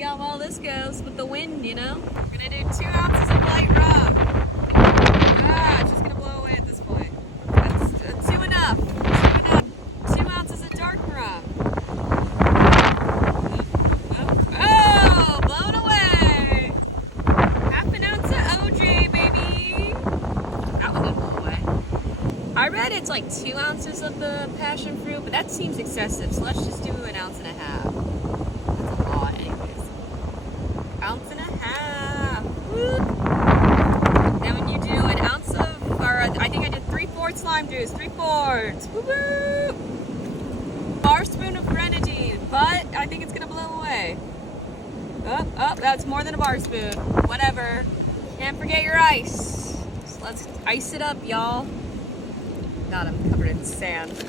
see how well this goes with the wind, you know? We're gonna do 2 ounces of light rum. It's just gonna blow away at this point. That's 2 enough. 2 ounces of dark rum. Oh, blown away. Half an ounce of OJ, baby. That was gonna blow away. I read it's like 2 ounces of the passion fruit, but that seems excessive, so let's just do 1.5 ounces. That's a lot anyways. 1.5 ounces. Woo. Then when you do 1 ounce of, or I think I did 3/4 lime juice, 3/4. Woo-woo! Bar spoon of grenadine, but I think it's gonna blow away. Oh, that's more than a bar spoon. Whatever. Can't forget your ice. So let's ice it up, y'all. God, I'm covered in sand.